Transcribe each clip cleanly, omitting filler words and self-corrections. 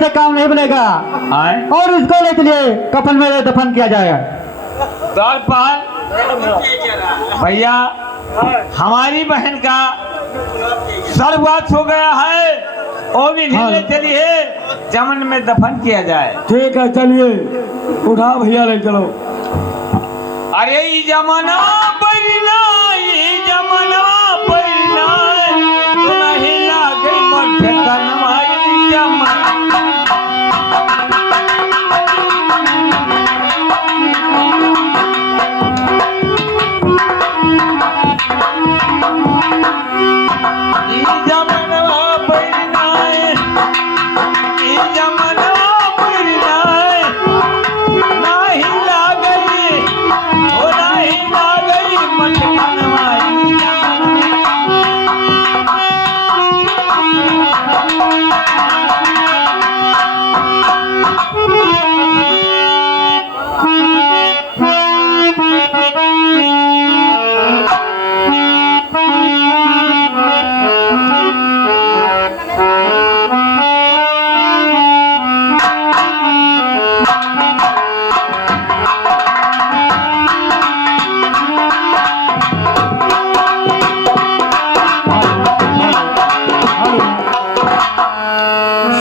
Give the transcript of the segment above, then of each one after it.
से काम नहीं बनेगा और इसको ले चलिए कफन में दफन किया जाएगा। भैया हमारी बहन का सर्वनाश हो गया है, वो भी ले चलिए चमन में दफन किया जाए। ठीक है चलिए, उठा भैया ले चलो। अरे ये जमाना परिना, ये जमाना परिना, तो नहीं लागे मन ठिकाना ये जमाना।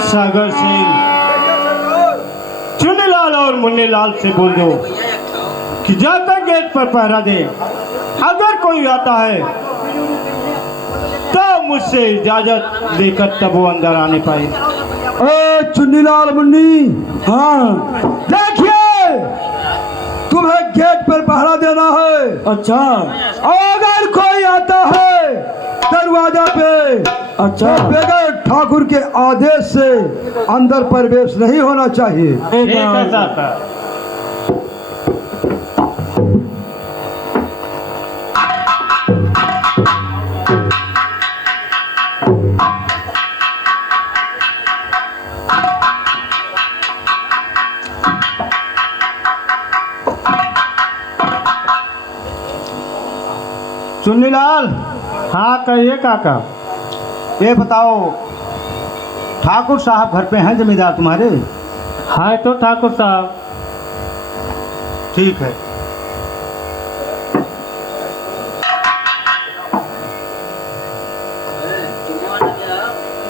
सागर सिंह चुन्नीलाल और मुन्नीलाल से बोल दो कि जाता गेट पर पहरा दे, अगर कोई आता है तो मुझसे इजाजत देकर तब वो अंदर आने पाए। ए चुन्नीलाल मुन्नी, हाँ देखिए तुम्हें गेट पर पहरा देना है। अच्छा, अगर कोई आता है दरवाजा पे, अच्छा, तो बगैर ठाकुर के आदेश से अंदर प्रवेश नहीं होना चाहिए। ठीक है साहब। चुन्नीलाल, हाँ कहिए काका। ये बताओ ठाकुर साहब घर पे हैं जमींदार तुम्हारे? हाय तो ठाकुर साहब। ठीक है।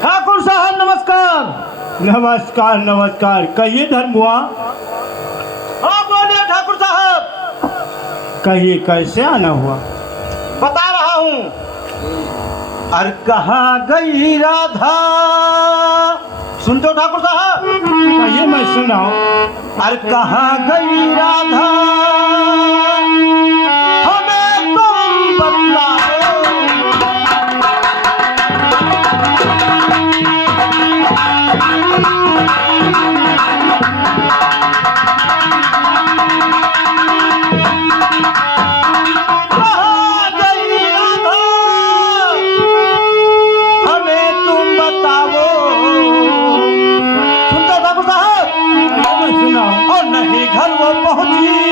ठाकुर साहब नमस्कार। नमस्कार नमस्कार, कहिए धर्मुआ। हाँ बोलिए ठाकुर साहब। कहिए कैसे आना हुआ। बता रहा हूँ। अरे कहाँ गई राधा, सुनते हो ठाकुर साहब? कहिए मैं सुनाओ। अरे कहाँ गई राधा, हमें तुम बतलाओ। कहाँ गई राधा, हमें तुम बताओ। सुनते हो ठाकुर साहब? कहिए मैं सुनाओ। और नहीं घर वो पहुंची,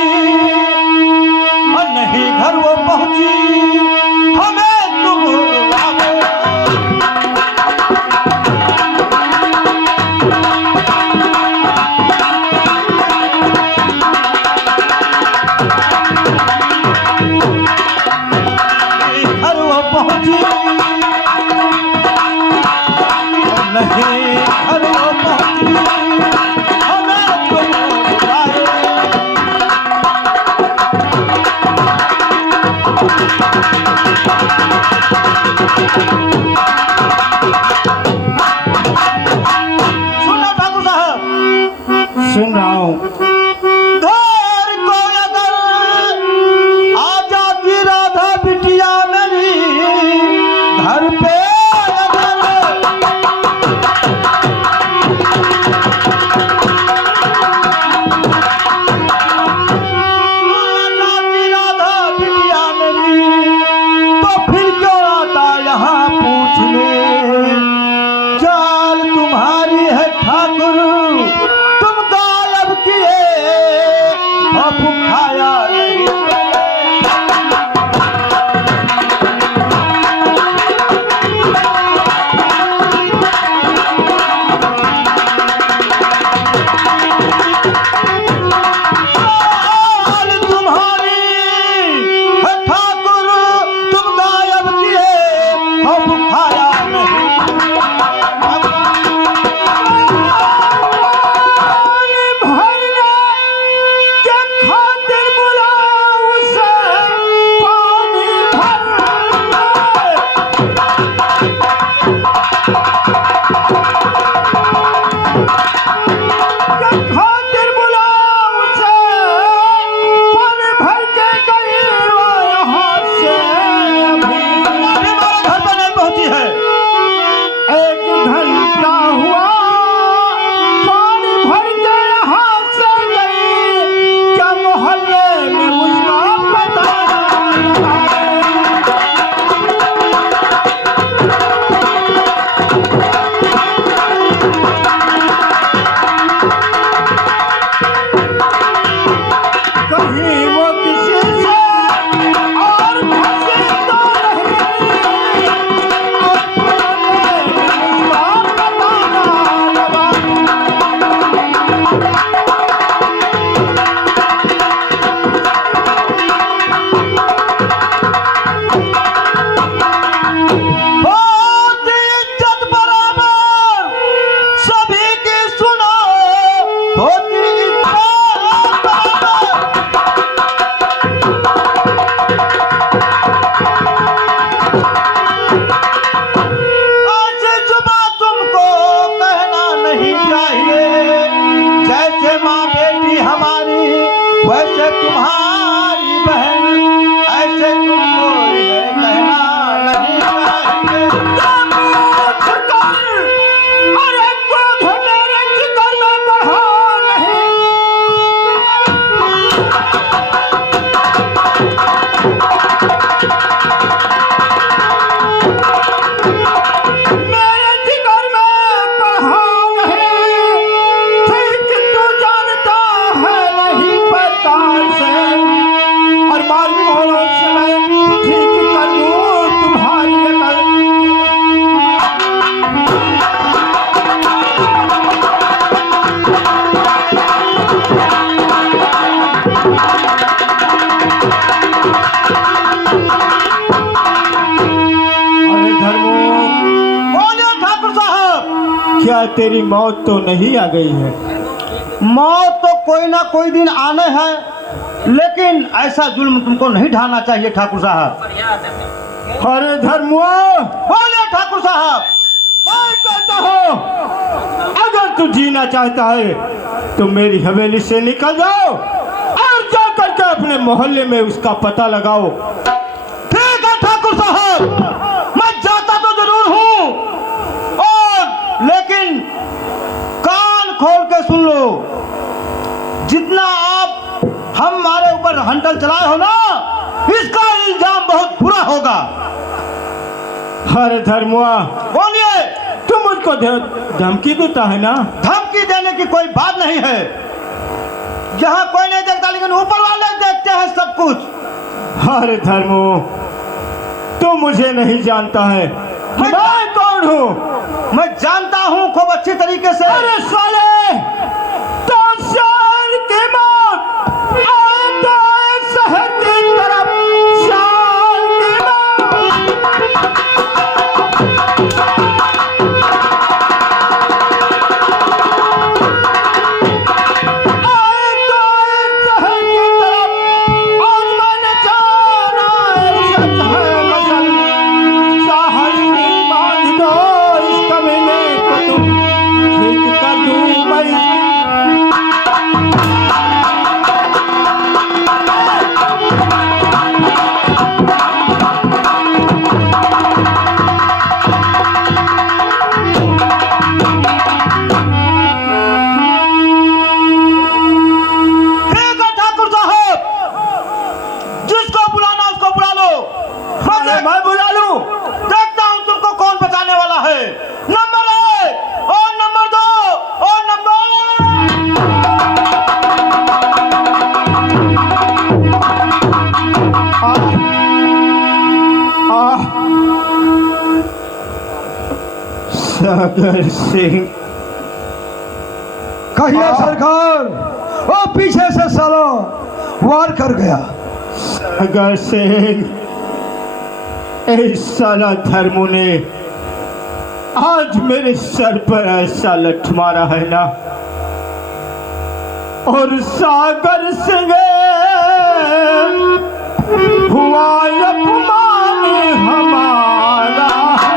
वैसे तुम्हारी बहन ऐसे तुमको ये कहना नहीं चाहिए। अरे क्रोध मेरे जिगर में बढ़ा नहीं। मेरे जिगर में बढ़ा नहीं, ठीक तू जानता है नहीं पता से। और मार कोड़ों से मैं ठीक कर दूं तुम्हारी अकल। अरे धर्मो, बोलिए ठाकुर साहब। क्या तेरी मौत तो नहीं आ गई है? मौत तो कोई ना कोई दिन आने है, लेकिन ऐसा जुल्म तुमको नहीं ढाना चाहिए ठाकुर साहब। अरे धर्मो, बोलिए ठाकुर साहब। मैं कहता हूँ अगर तू जीना चाहता है तो मेरी हवेली से निकल जाओ और जा करके अपने मोहल्ले में उसका पता लगाओ। ठीक है ठाकुर साहब, मैं जाता तो जरूर हूँ, और लेकिन कान खोल के सुन लो, जितना आप हमारे ऊपर हंटल चलाए हो ना, इसका इल्जाम बहुत बुरा होगा। अरे धर्मुआ, बोलिए। तू मुझको धमकी देता है ना? धमकी देने की कोई बात नहीं है, यहाँ कोई नहीं देखता, लेकिन ऊपर वाले देखते हैं सब कुछ। अरे धर्मो, तू मुझे नहीं जानता है, मैं कौन हूँ? मैं जानता हूँ खूब अच्छी तरीके से। अरे साले, तो शान की मौत आए तो आए शहर की तरफ, शान की मौत। आए तो आए शहर की तरफ, आज मैंने जाना सच है मसल। साहस की बांध दो इस कमीने को, तुम ठीक कर दूं मैं। ठीक है ठाकुर साहब, जिसको बुलाना उसको बुला लो। मैं बुला लूं? देखता हूँ तुमको कौन बचाने वाला है। नंबर 1 और नंबर 2 और नंबर सागर सिंह। कहिए सरकार, वो पीछे से सालो वार कर गया। सागर सिंह, इस साला धर्मो ने आज मेरे सर पर ऐसा लठ मारा है ना, और सागर सिंह हुआ अपमान हमारा है।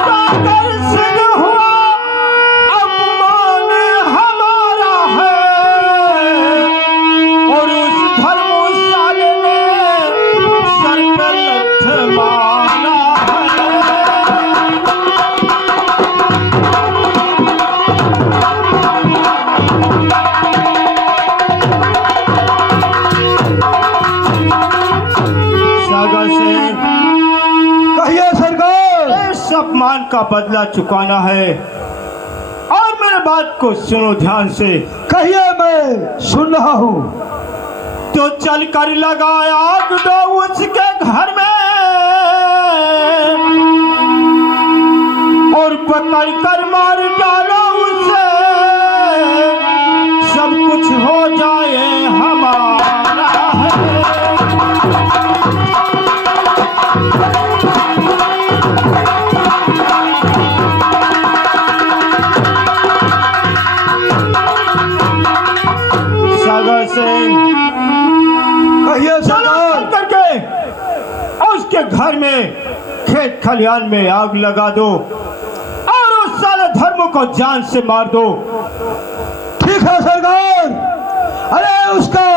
सागर सिंह हुआ अपमान हमारा है, और उस धर्मशाला ने सर पे लठ मारा है। सागर सिंह, कहिए सरकार। इस अपमान का बदला चुकाना है, और मेरे बात को सुनो ध्यान से। कहिए, मैं सुन रहा हूँ। तो चल कर लगाया आग दो उसके घर में, और पकड़ कर मार डालो उसे, सब कुछ हो जाए हमारा है। सागर सिंह, कहिए चलो सरकार। चल करके उसके घर में खेत खलियान में आग लगा दो और उस साले धर्म को जान से मार दो। ठीक है सरकार। अरे उसका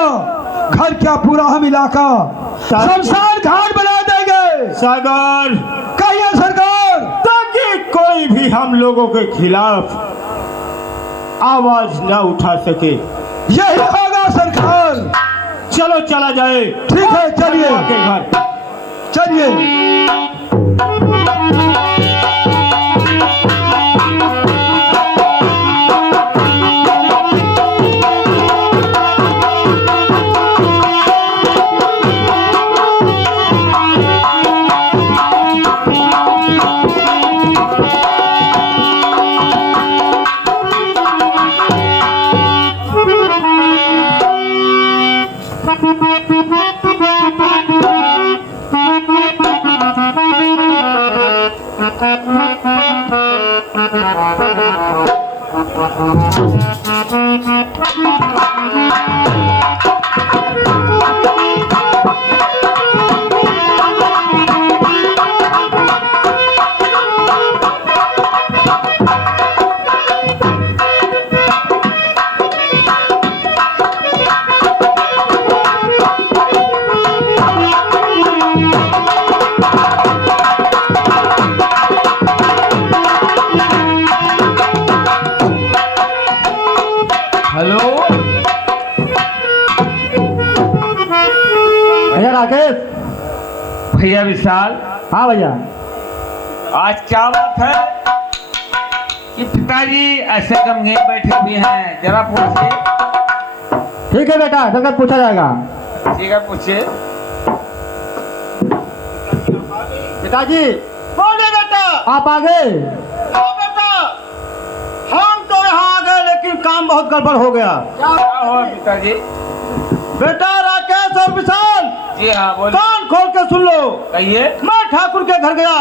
घर क्या पूरा हम इलाका शमशान घाट बना देंगे। सागर कहिए सरकार। ताकि कोई भी हम लोगों के खिलाफ आवाज न उठा सके। यही होगा सरकार। चलो चला जाए। ठीक है चलिए के घर चलिए। हेलो भैया राकेश। भैया विशाल, हाँ भैया। आज क्या बात है कि पिताजी ऐसे गमगीन बैठे हुए हैं? जरा पूछिए। ठीक है बेटा, जगत पूछा जाएगा। ठीक है पूछिए। पिताजी बोलिए बेटा। आप आ गए। हाँ बेटा, हम तो यहाँ आ गए लेकिन काम बहुत गड़बड़ हो गया। क्या हुआ पिताजी? बेटा राकेश और विशाल, जी हाँ बोलिए। कान खोल के सुन लो। कहिए। मैं ठाकुर के घर गया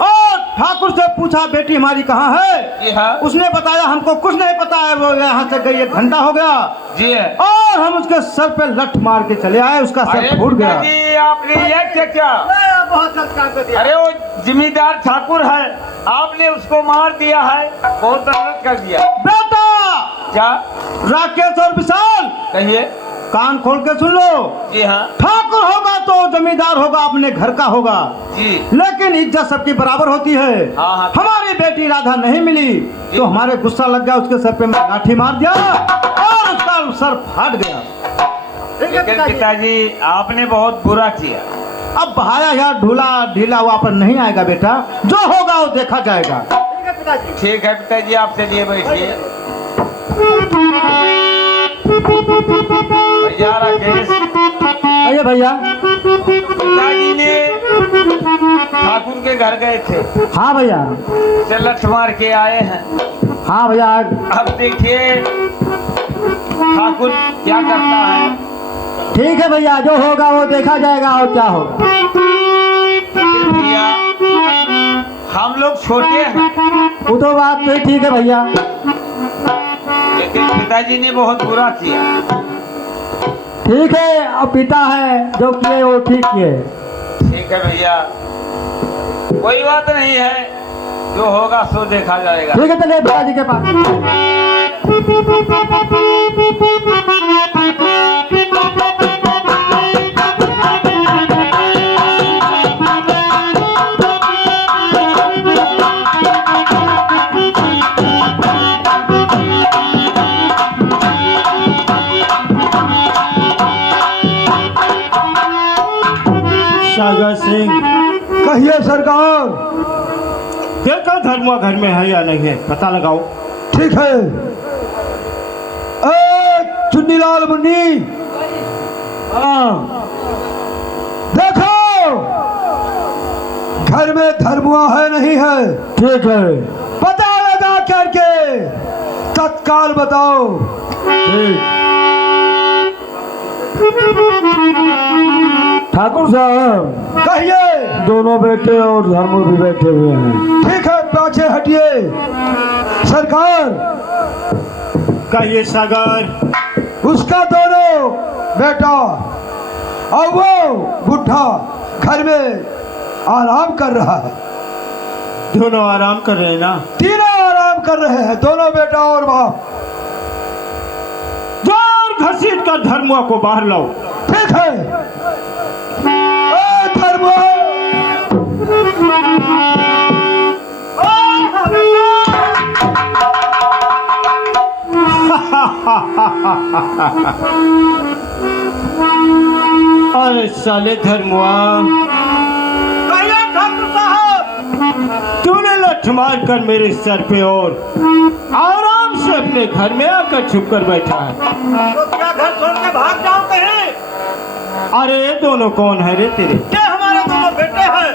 और ठाकुर से पूछा बेटी हमारी कहाँ है। जी हाँ। उसने बताया हमको कुछ नहीं पता है, वो यहाँ से गई 1 घंटा हो गया। जी है। और हम उसके सर पे लठ मार के चले आए, उसका अरे सर फूट गया। पिताजी आपने ये क्या? बहुत गलत काम कर दिया। अरे वो जिम्मेदार ठाकुर है, आपने उसको मार दिया है, बहुत गलत कर दिया। बेटा क्या? राकेश और विशाल, कहिए। कान खोल के सुन लो। जी हाँ। ठाकुर होगा तो जमींदार होगा, अपने घर का होगा, जी। लेकिन इज्जत सबकी बराबर होती है। हाँ, हाँ। हमारी बेटी राधा नहीं मिली तो हमारे गुस्सा लग गया, उसके सर पे मैं लाठी मार दिया और उसका सर फाट गया। लेकिन पिताजी आपने बहुत बुरा किया। अब बहाया यार ढूला ढीला वापस नहीं आएगा बेटा, जो होगा वो देखा जाएगा। ठीक है पिताजी, आप चलिए बैठिए। भैया राकेश, आइए भैया। पिताजी ने ठाकुर के घर गए थे, हाँ भैया। से लठ मार के आए हैं। हाँ भैया। अब देखिए ठाकुर क्या करता है। ठीक है भैया, जो होगा वो देखा जाएगा और क्या होगा। लेकिन भैया हम लोग छोटे हैं, वो तो बात नहीं, ठीक है भैया। लेकिन पिताजी ने बहुत बुरा किया। ठीक है, अब पिता है, जो किए वो ठीक किए। ठीक है भैया, कोई बात नहीं है, जो होगा सो देखा जाएगा। ठीक है, चलिए पिताजी के पास। सागर सिंह, कहिए सरकार। देखो धर्मा घर में है या नहीं है, पता लगाओ। ठीक है। चुन्नीलाल मुन्नी, हाँ देखो घर में धर्मुआ है नहीं है, ठीक है। पता लगा करके तत्काल बताओ। ठाकुर साहब, कहिए। दोनों बेटे और धर्म भी बैठे हुए हैं। ठीक है, पाछे हटिए। सरकार, कहिए सागर। उसका दोनों बेटा और वो बुढ़ा घर में आराम कर रहा है। दोनों आराम कर रहे हैं ना? तीनों आराम कर रहे हैं, दोनों बेटा और बाप। जोर घसीट कर धर्मुआ को बाहर लाओ। ठीक है। ए धर्मुआ, अरे साले धर्मुआ, भैया ठाकुर साहब, तूने लठ मार कर मेरे सर पे और आराम से अपने घर में आकर छुप कर बैठा है। तो क्या घर छोड़ के भाग जाओ कहीं? अरे ये दोनों कौन है रे तेरे? ये हमारे दोनों बेटे हैं।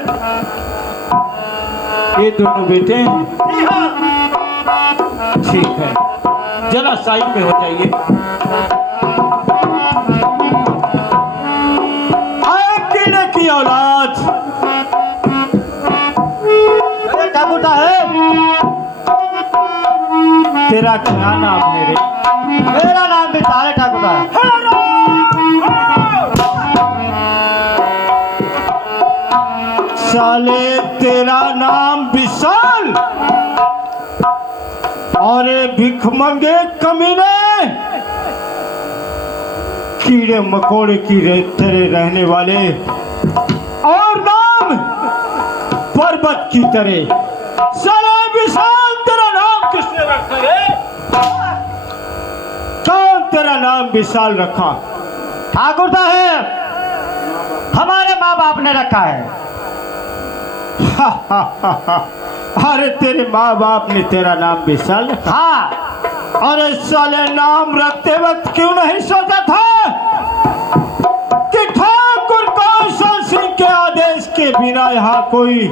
ये दोनों बेटे हैं? जी हाँ। ठीक है, जरा साइड पे हो जाइए। आए कीड़े की औलाद, अरे ठाकुर साहब, तेरा क्या नाम है रे? मेरा नाम भी है ठाकुर साहब। साले तेरा नाम विशाल और ये भिखमंगे कमीने, कीड़े मकोड़े की तरह रहने वाले और नाम पर्वत की तरह। साले विशाल, तेरा नाम किसने रखा रे? कौन तेरा नाम विशाल रखा? ठाकुर साहब, हमारे माँ बाप ने रखा है। अरे तेरे माँ बाप ने तेरा नाम विशाल रखा? हाँ। अरे साले नाम रखते वक्त क्यों नहीं सोचा था कि ठाकुर कौशल सिंह के आदेश के बिना यहाँ कोई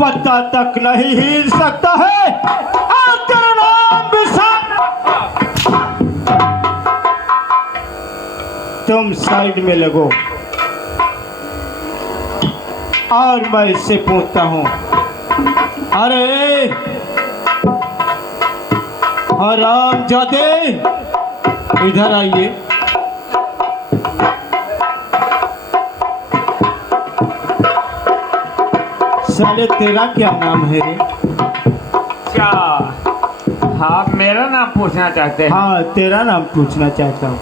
पत्ता तक नहीं हिल सकता है और तेरा नाम विशाल। तुम साइड में लगो और मैं इससे पूछता हूँ। अरे हरामजादे, इधर आइए। साले तेरा क्या नाम है रे? क्या आप मेरा नाम पूछना चाहते हैं? हाँ, तेरा नाम पूछना चाहता हूँ।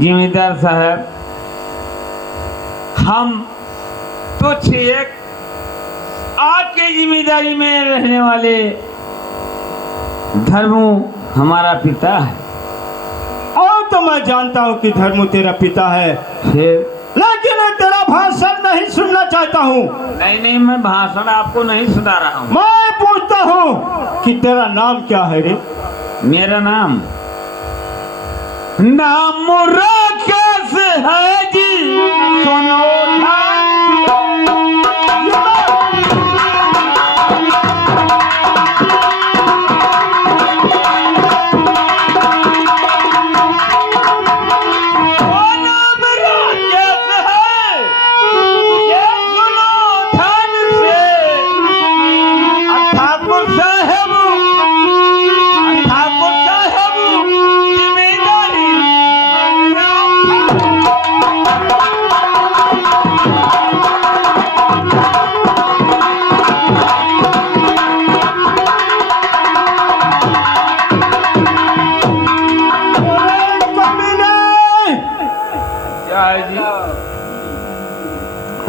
जिम्मेदार साहब, हम तुच्छ एक आपके जिम्मेदारी में रहने वाले धर्मू हमारा पिता है। और तो मैं जानता हूँ कि धर्मू तेरा पिता है, फिर लेकिन मैं तेरा भाषण नहीं सुनना चाहता हूँ। नहीं, मैं भाषण आपको नहीं सुना रहा हूँ। मैं पूछता हूँ कि तेरा नाम क्या है रे? मेरा नाम राकेश है जी। सुनो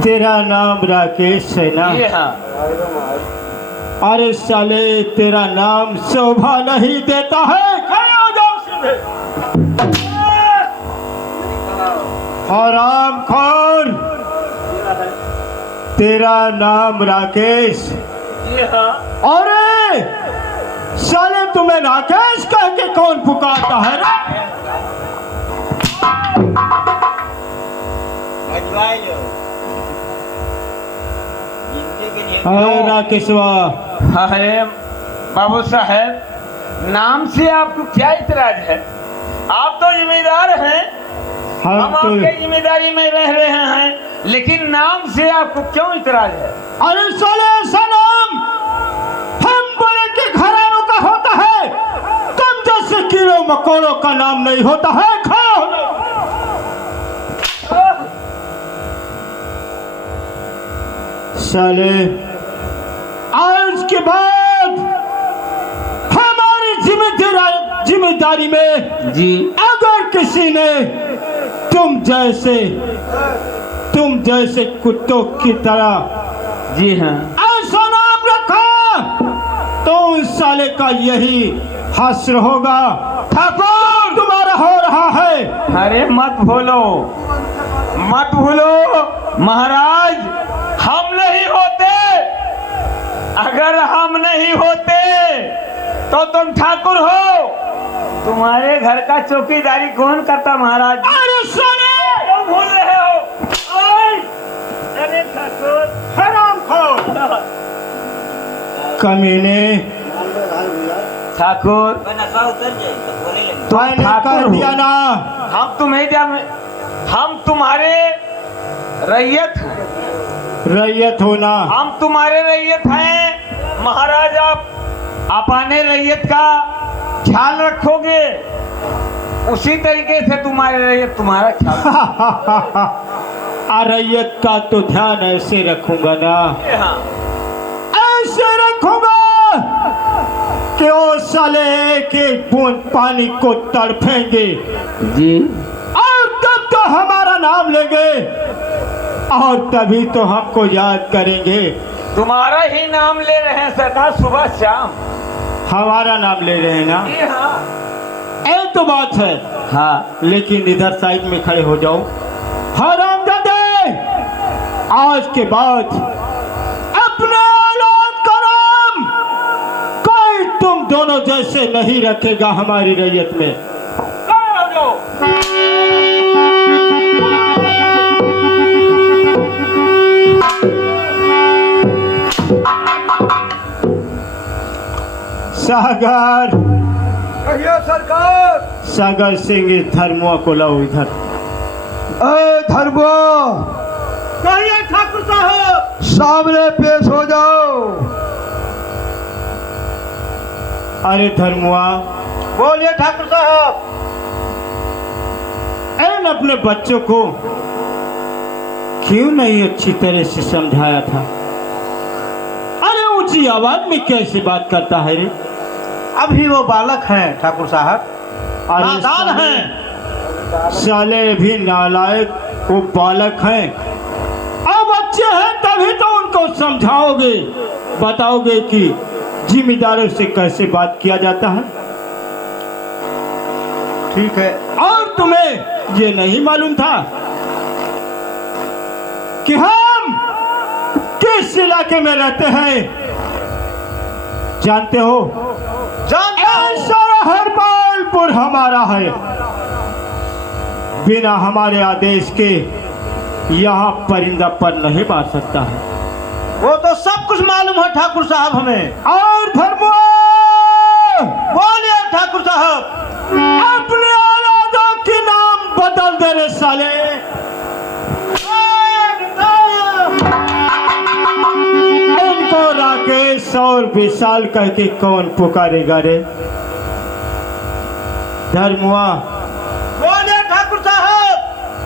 तेरा नाम राकेश है ना? अरे साले तेरा नाम शोभा नहीं देता है। खड़े हो जाओ सीधे। हरामखोर, तेरा नाम राकेश? अरे साले तुम्हें राकेश कह के कौन पुकारता है रे? राकेशवा, अरे बाबू साहब, नाम से आपको क्या इतराज है? आप तो जिम्मेदार हैं, हम आपके जिम्मेदारी में रह रहे हैं, लेकिन नाम से आपको क्यों इतराज है? अरे साले ऐसा नाम हम बड़े के घरानों का होता है, तुम जैसे कीड़ों मकोड़ों का नाम नहीं होता है। खड़ा हो जाओ। साले आज के बाद हमारी जिम्मेदारी में जी अगर किसी ने तुम जैसे कुत्तों की तरह जी हाँ ऐसा नाम रखा तो उस साले का यही हश्र होगा। ठाकुर तुम्हारा हो रहा है। अरे मत भूलो महाराज, हम नहीं होते। अगर हम नहीं होते तो तुम ठाकुर हो, तुम्हारे घर का चौकीदारी कौन करता महाराज? अरे साले क्यों भूल रहे हो? ओए, अरे ठाकुर हरामखोर कमीने, ठाकुर मैंने तुम कह ठाकुर दिया हो, ना। हम तुम्हारे रैयत हैं। रैयत होना, हम तुम्हारे रैयत हैं महाराज। आप अपने रैयत का ख्याल रखोगे, उसी तरीके से तुम्हारे रैयत तुम्हारा ख्याल रैयत का तो ध्यान ऐसे रखूंगा ना, हाँ। ऐसे रखूंगा कि वो साले एक एक बूंद पानी को तड़फेंगे जी और तब तो हमारा नाम लेंगे और तभी तो हमको याद करेंगे। तुम्हारा ही नाम ले रहे हैं सरकार, सुबह शाम। हमारा नाम ले रहे हैं ना, जी हाँ ये तो बात है। हाँ लेकिन इधर साइड में खड़े हो जाओ। हरामजादे, आज के बाद अपने औलाद का नाम कोई तुम दोनों जैसे नहीं रखेगा हमारी रैयत में। सागर, कहिए सरकार। सागर सिंह इस धर्मुआ को लाओ इधर। धर्मो, कहिए ठाकुर साहब। सामने पेश हो जाओ। अरे धर्मुआ, बोलिए ठाकुर साहब। इन अपने बच्चों को क्यों नहीं अच्छी तरह से समझाया था? अरे ऊंची आवाज में कैसे बात करता है रे? अभी वो बालक हैं ठाकुर साहब, अरे नादान साले- हैं। साले भी नालायक, वो बालक हैं। अब बच्चे हैं तभी तो उनको समझाओगे, बताओगे कि जिम्मेदारों से कैसे बात किया जाता है। ठीक है। और तुम्हें ये नहीं मालूम था कि हम किस इलाके में रहते हैं? जानते हो, जानता हूं। सारा हरपालपुर हमारा है। बिना हमारे आदेश के यहाँ परिंदा पर नहीं मार सकता है। वो तो सब कुछ मालूम है ठाकुर साहब हमें। और धर्मो, बोलिए ठाकुर साहब। अपने औलादों के नाम बदल दे रे साले। इनको राकेश और विशाल कह के कौन पुकारेगा रे? धर्मुआ, बोलिए ठाकुर साहब।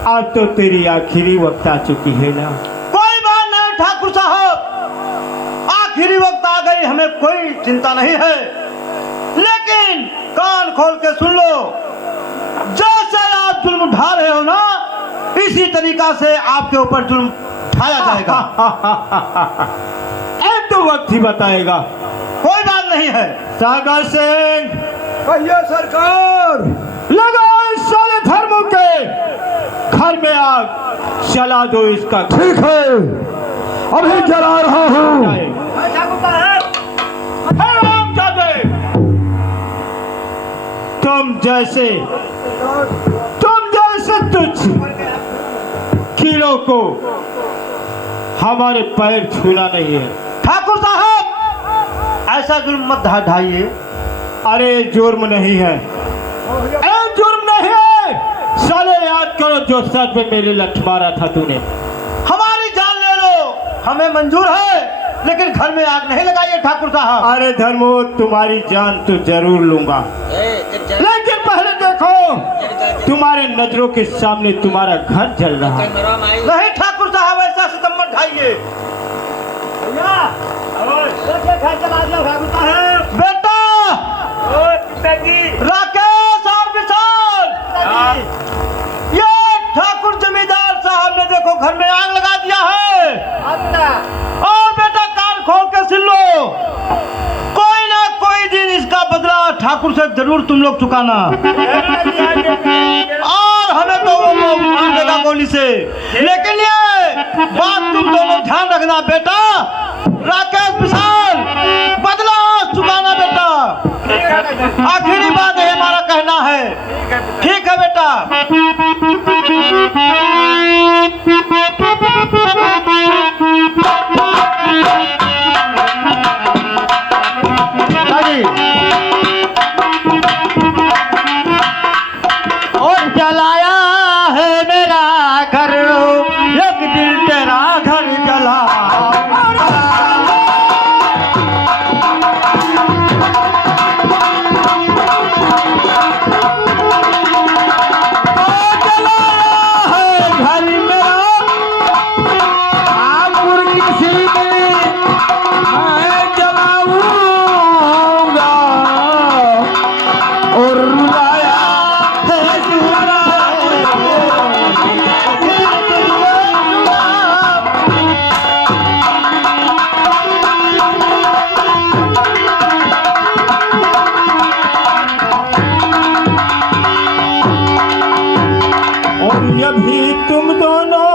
अब तो तेरी आखिरी वक्त आ चुकी है ना। कोई बात नहीं ठाकुर साहब, आखिरी वक्त आ गई, हमें कोई चिंता नहीं है। लेकिन कान खोल के सुन लो, जैसे आप जुल्म उठा रहे हो ना, इसी तरीका से आपके ऊपर जुल्म उठाया जाएगा। एक तो वक्त ही बताएगा। कोई बात नहीं है। सागर सिंह, कहिए सरकार। लगाओ इस साले धर्मों के घर में आग, जला दो इसका। ठीक है, अभी जला रहा हूँ। हरामजादे, तुम जैसे तुच्छ कीड़ों को हमारे पैर छूना नहीं है। ठाकुर साहब, ऐसा जुल्म मत ढाइए। अरे जुर्म नहीं है, जुर्म नहीं है। साले याद करो जो सर पे मेरे लठ मारा था तूने। हमारी जान ले लो, हमें मंजूर है, लेकिन घर में आग नहीं लगाइए ठाकुर साहब। अरे धर्मो, तुम्हारी जान तो जरूर लूंगा, लेकिन पहले देखो तुम्हारे नजरों के सामने तुम्हारा घर जल रहा है। नहीं ठाकुर साहब, ऐसा सितम मत ढाइए। ठाकुर से जरूर तुम लोग चुकाना। और हमें तो वो मार देगा गोली से, लेकिन ये बात तुम दोनों ध्यान रखना बेटा। राकेश विशाल, बदला चुकाना बेटा। आखिरी बात है हमारा कहना है। ठीक है बेटा। और जलाया है मेरा घर, एक दिल तेरा घर जला। अभी तुम दोनों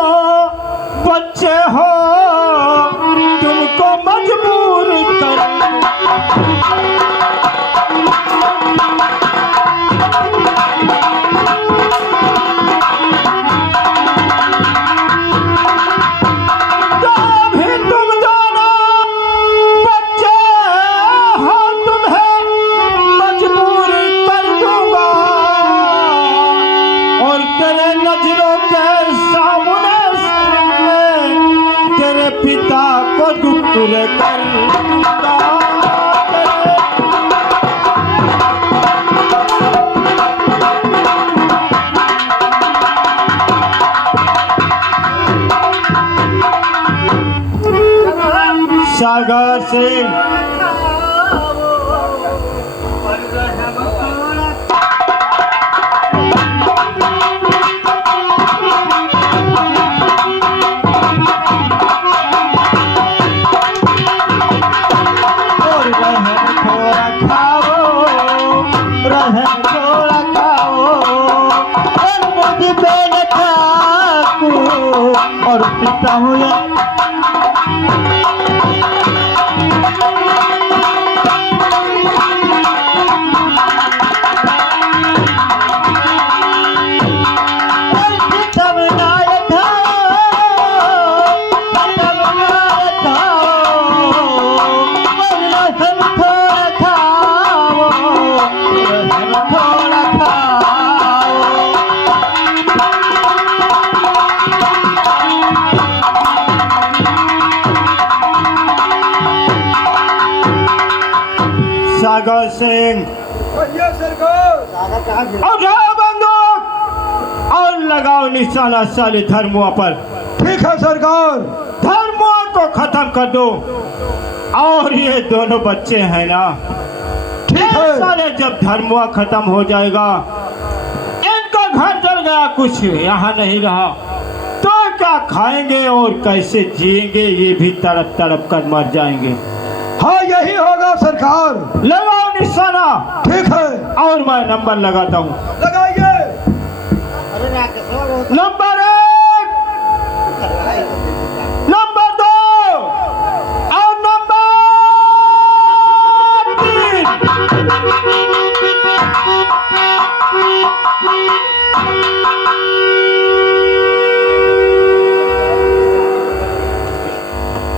बच्चे हो, तुमको मजबूर कर पिता को दूर कर दूंगा। सागर सिंह और पिता हूँ सागर सिंह उठाओ बंदूक और लगाओ निशाना साले धर्मुआ पर। ठीक है सरकार। धर्मुआ को खत्म कर दो। और ये दोनों बच्चे हैं ना, ठीक है साले जब धर्मुआ खत्म हो जाएगा, इनका घर जल गया, कुछ यहाँ नहीं रहा, तो क्या खाएंगे और कैसे जिएंगे, ये भी तड़प तड़प कर मर जाएंगे। हाँ यही होगा सरकार। लगाओ निशाना। ठीक है। और मैं नंबर लगाता हूँ। लगाइए। नंबर 1, नंबर 2 और नंबर 3।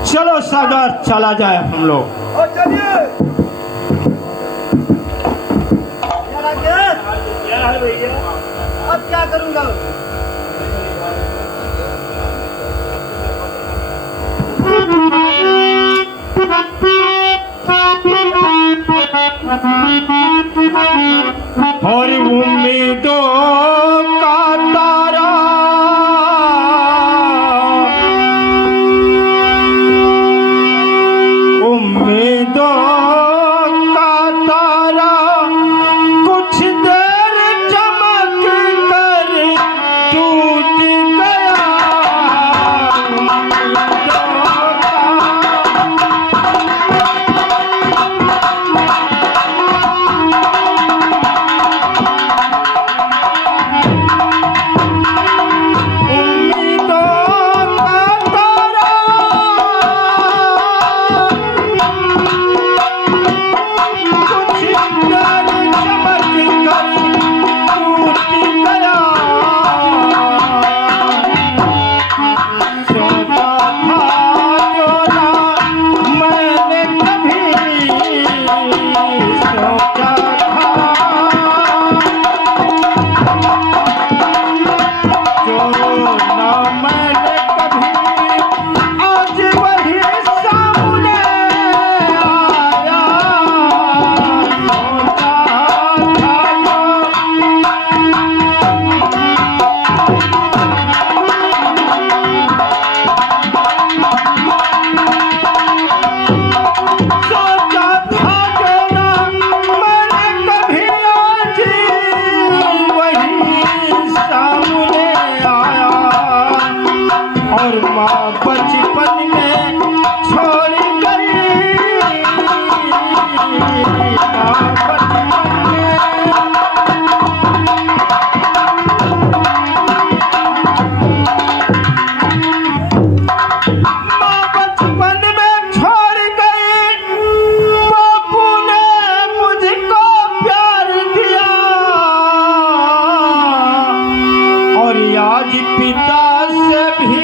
चलो सागर चला जाए हम लोग। और चलिए। अब क्या करूंगा? और उम्मीदों का तारा उम्मीदों का तारा कुछ देर चमक कर टूट गया। बचपन में छोड़ गई माँ बचपन में। माँ बचपन में छोड़ गई, बापू ने मुझको प्यार दिया और आज पिता से भी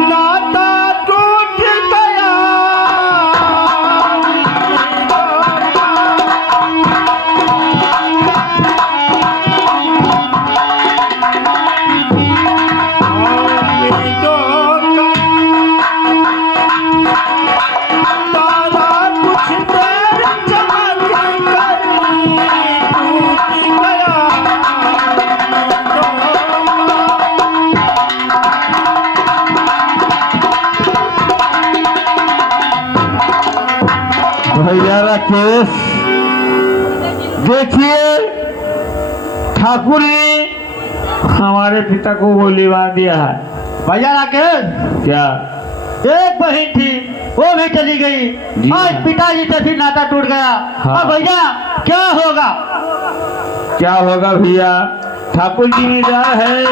नाता टूट गया। तारा कुछ देर चमक कर टूट गया। भैया राकेश, देखिए ठाकुर ने हमारे पिता को गोली मार दिया है। भैया राकेश, क्या? एक बहन थी वो भी चली गई, जी आज हाँ। पिताजी से भी नाता टूट गया। हाँ। अब भैया क्या होगा? क्या होगा भैया? ठाकुर जिम्मेदार है,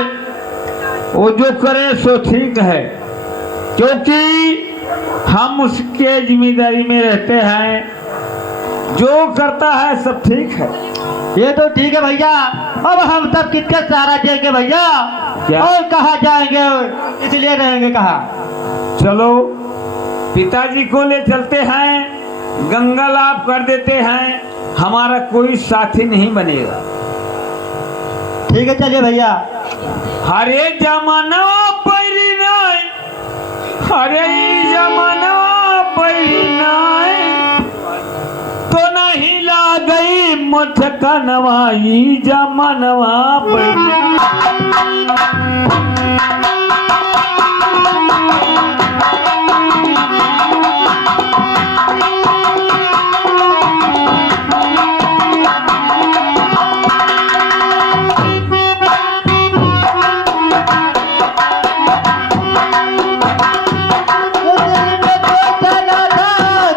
वो जो करे सो ठीक है, क्योंकि हम उसके जिम्मेदारी में रहते हैं। जो करता है सब ठीक है। ये तो ठीक है भैया, अब हम सब किसका सहारा देंगे भैया? क्या? और कहाँ जाएंगे, इसलिए रहेंगे कहाँ? चलो पिताजी को ले चलते हैं, गंगा लाभ कर देते हैं, हमारा कोई साथी नहीं बनेगा। ठीक है चलिए भैया। हरे जमाना परी नाय, हरे जमाना परी नाय, तो नहीं ला गई मुझ कनवाई जमानवा परी।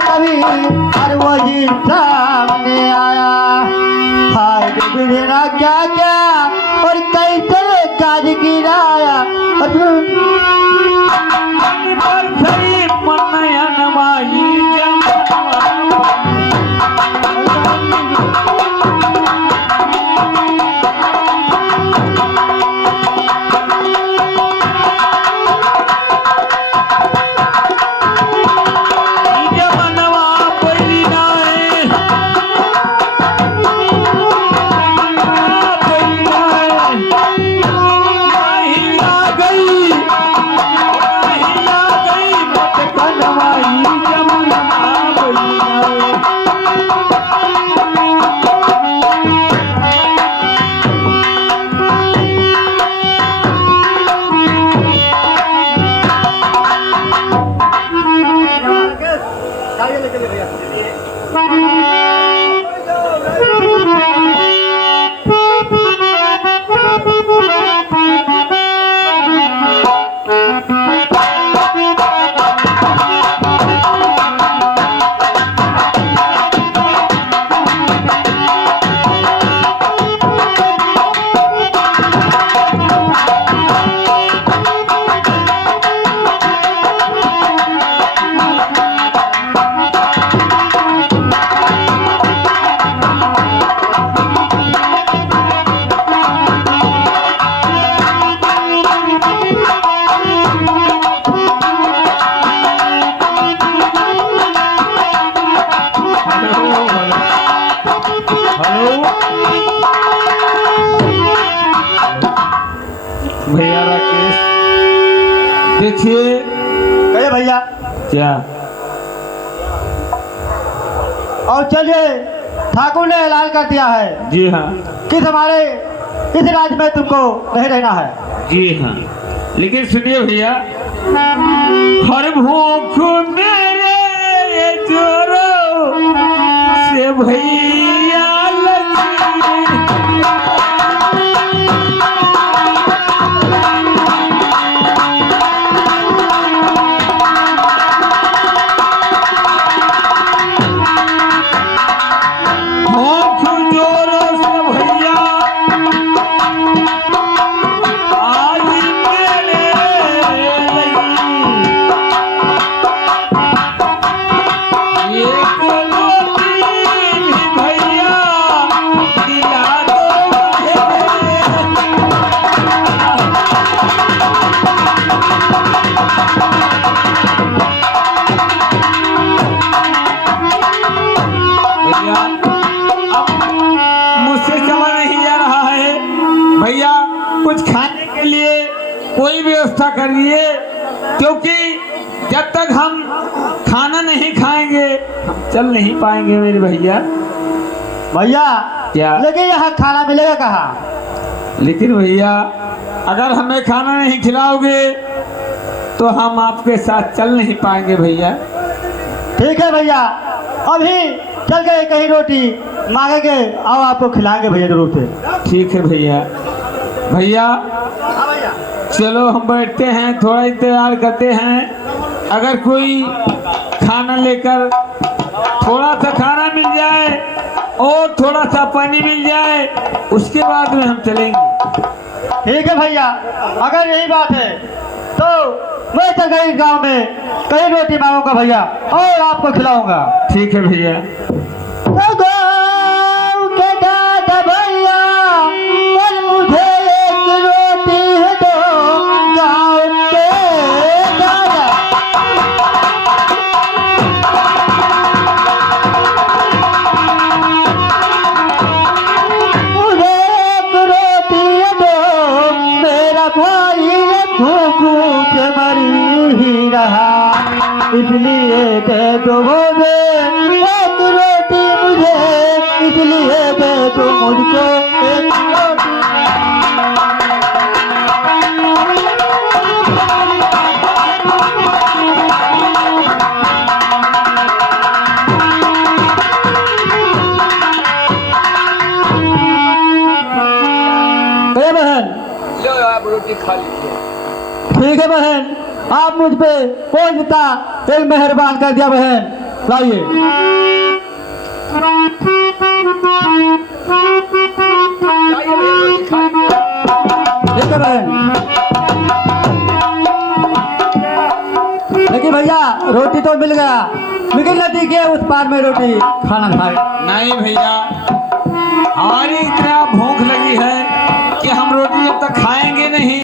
कभी हर वही सामने आया, हाय बिगड़ा क्या क्या और कैसे काज गिराया। सही मनयनवाई जमानवा भैया राकेश, देखिए। कहे भैया। क्या? और चलिए, ठाकुर ने ऐलान कर दिया है जी हाँ, कि हमारे इस राज्य में तुमको नहीं रहना है। जी हाँ, लेकिन सुनिए भैया, हर भूख मेरे जोरो से भैया लगी, करिए, क्योंकि जब तक हम खाना नहीं खाएंगे हम चल नहीं पाएंगे मेरे भैया। भैया क्या? लेकिन यहाँ खाना मिलेगा कहाँ? लेकिन भैया अगर हमें खाना नहीं खिलाओगे तो हम आपके साथ चल नहीं पाएंगे भैया। ठीक है भैया, अभी चल गए कहीं रोटी मांगेंगे, आओ आपको खिलाएंगे भैया जरूर से। ठीक है भैया। भैया चलो हम बैठते हैं, थोड़ा इंतजार करते हैं। अगर कोई खाना लेकर थोड़ा सा खाना मिल जाए और थोड़ा सा पानी मिल जाए उसके बाद में हम चलेंगे। ठीक है भैया, अगर यही बात है तो मैं चल गई गाँव में कहीं रोटी मांगूंगा भैया और आपको खिलाऊंगा। ठीक है भैया। गाँव के दादा भैया और मुझे एक रोटी दो, गाँव के दादा। मुझे एक रोटी दो, मेरा भाई भूखू से मरी ही रहा, इसलिए दे दो मुझे एक रोटी, मुझे इसलिए दे दो मुझको एक रोटी। ए बहन, लो आप रोटी खा लीजिए। ठीक है बहन, आप मुझ पे कौन देता एक मेहरबान कर दिया बहन, लाइए। जाइए भैया रोटी खा लीजिए। ठीक है बहन, लेकिन भैया रोटी तो मिल गया, लेकिन नदी के उस पार में रोटी खाना खाए। नहीं भैया, हमारी इतना भूख लगी है कि हम रोटी जब तक खाएंगे नहीं